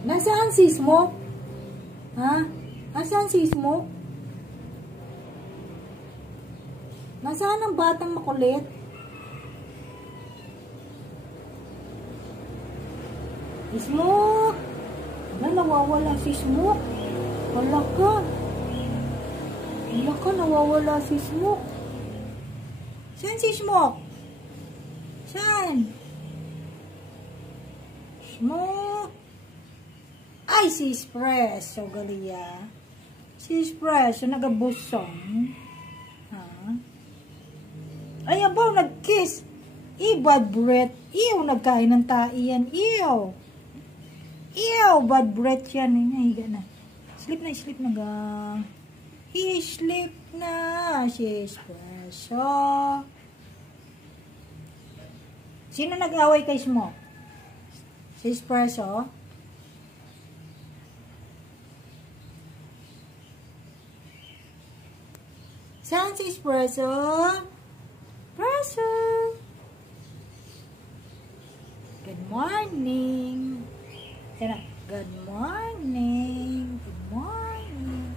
Nasaan si Smoke? Ha? Nasaan si Smoke? Nasaan ang batang makulit? Smoke! Nawawala si Smoke. Wala ka. Wala ka, nawawala si Smoke. Saan si Smoke? Saan? Smoke? Ay, si Espresso, Galia. Si Espresso, nagabusong. Ha? Ay, abaw, nag-kiss. Bad breath. Ew, nagkain ng taiyan. Ew. Ew, bad breath yan. Nahiga na. Sleep na gang. He sleep na. Si Espresso. Sino nag-away kay Smoke? Si Espresso? Saan si Espresso? Espresso. Good morning. Good morning. Good morning.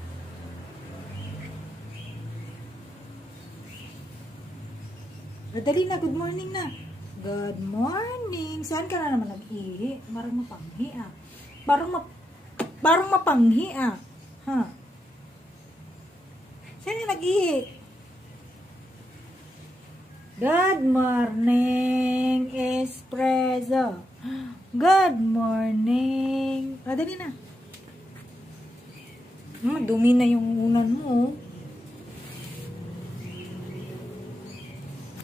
Madali na, good morning na. Good morning. Saan ka na naman nag-ihi? Parang mapanghi ah. Parang mapanghi ah. Ha? Saan yung nag-ihi? Good morning, Espresso. Good morning. Dali na. Dumi na yung unan mo.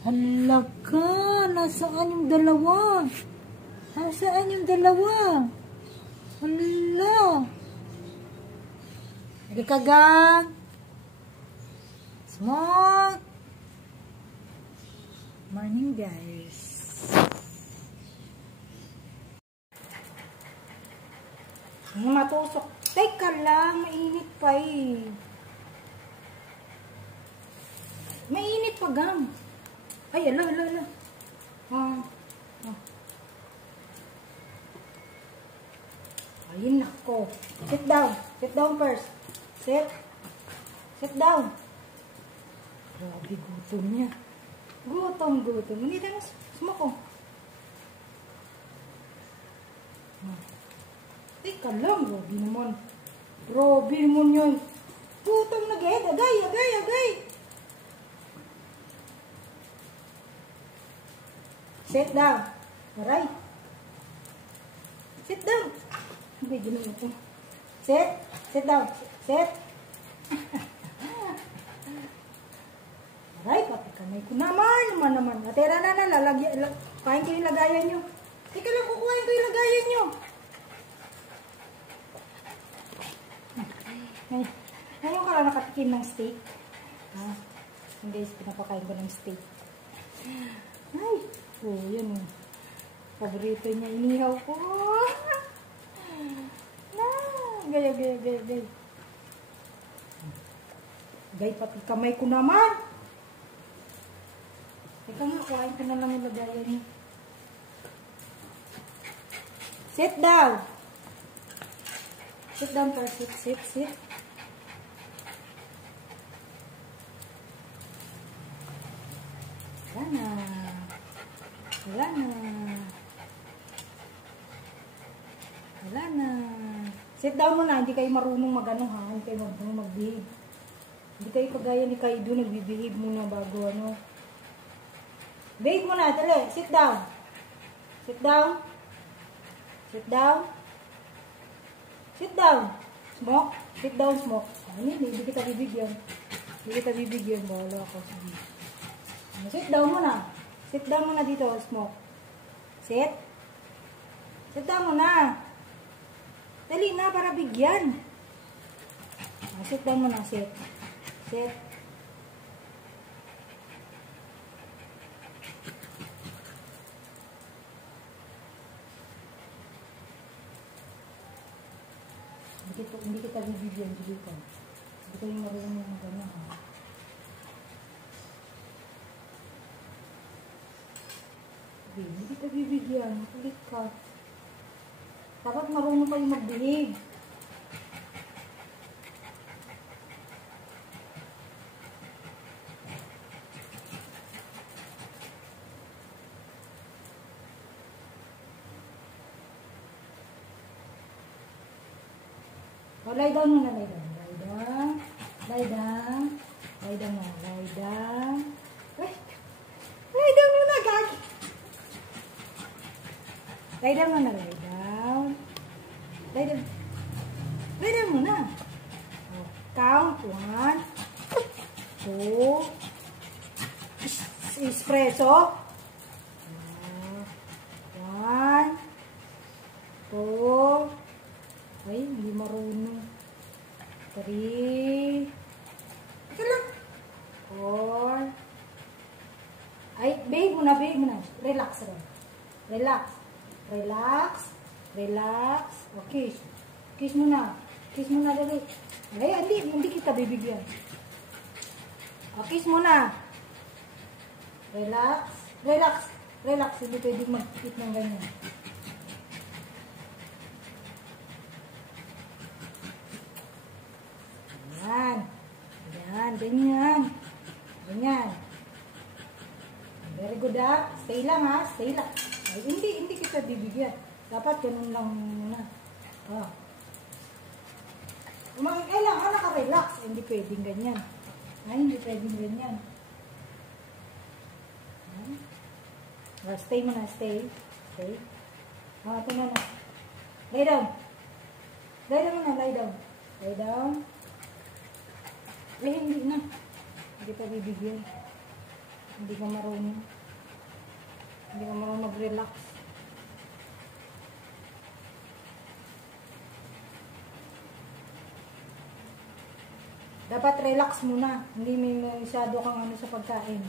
Hala ka. Nasaan yung dalawa? Nasaan yung dalawa? Hala. Hindi ka gang. Smoke. Morning guys. Matusok. Teka lang, mainit pa eh. Mainit pa gang. Ay, ala. Ayun nako. Sit down. Sit down first. Sit down. Grabe gutom niya. Gutom. Hindi tayo Smoke. Teka lang, Grabe naman yun. Gutom na gaya. Agay. Sit down. Alright. Sit down. Hindi, gano'n ito. Sit down. Sit. Aray, pati kamay ko naman. Atera na, kain ko yung lagayan nyo. Teka lang, kukuhain ko yung lagayan nyo. Ngayon ka lang nakatikim ng steak. Ha? Guys, pinapakain ko ng steak. Ay, yan o. Paborito niya, inihaw ko. Gaya. Gay, pati kamay ko naman. Teka nga, kuhain ko na lang yung lagayan niya. Sit down. Sit down first. Sit. Wala na. Sit down mo na. Hindi kayo marunong mag-ano ha. Hindi kayo marunong mag-behave. Hindi kayo kagaya ni Kaido. Nag-behave muna bago ano. Behave mo na. Dali. Sit down. Smoke. Sit down, Smoke. Hindi kita bibigyan. Bahala ako. Sit down mo na. Sit down mo na dito, Smoke. Sit down mo na. Dali na para bigyan. Sit down mo na. Sit. Hindi kita bibigyan dito. Hindi ko yung marunong yung gano'n ha. Hindi kita bibigyan. Kulit ka. Dapat marunong kayo magbihig. O, lie down muna, lie down. Lie down. Lie down. Lie down na. Lie down. Ay! Lie down muna, gagi. Lie down muna, lie down. Lie down. Lie down muna. O, count. 1, 2. Espresso. 1, 2. Ay, hindi marunong. 3. Ika lang. 4. Ay, babe mo na. Relax rin. Relax. Okay. Kiss mo na. Dali. Ay, hindi kita bibigyan. O, kiss mo na. Relax. Hindi pwedeng mag-kiss ng ganyan. Ganyan. Very good ha. Stay lang. Ay, hindi kita bibigyan. Dapat ganun lang muna. Kailangan naka-relax. Hindi pwedeng ganyan. Stay muna, stay. Ito na. Lie down. Lie down. Ay, hindi na. Hindi pa bibigyan. Hindi ka marunong mag-relax. Dapat relax muna. Hindi may masyado kang ano sa pagkain.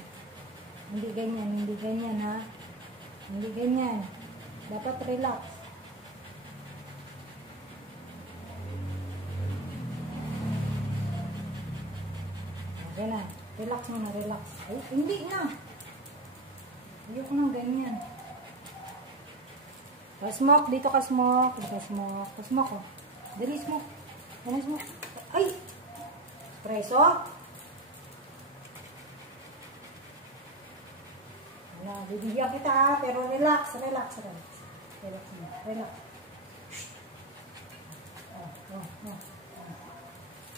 Hindi ganyan ha. Hindi ganyan. Dapat relax. Okay na. Relax muna, relax. Ay, hindi na. Ayoko nang ganyan. Smoke, dito ka smoke. Smoke, oh. Dali, smoke. Ay! Preso? Wala, bibigyan kita, pero relax. Relax.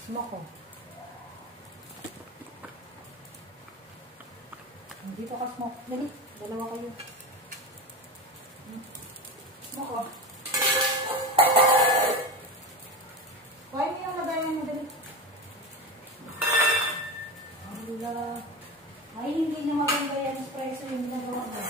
Smoke, oh. Dito ka smoke. Dali. Dalawa kayo. Smoke, oh. Kaya mo yung lagayan mo. Dali. Ay, hindi niya maganda yan. Espresso yung ginagawa mo.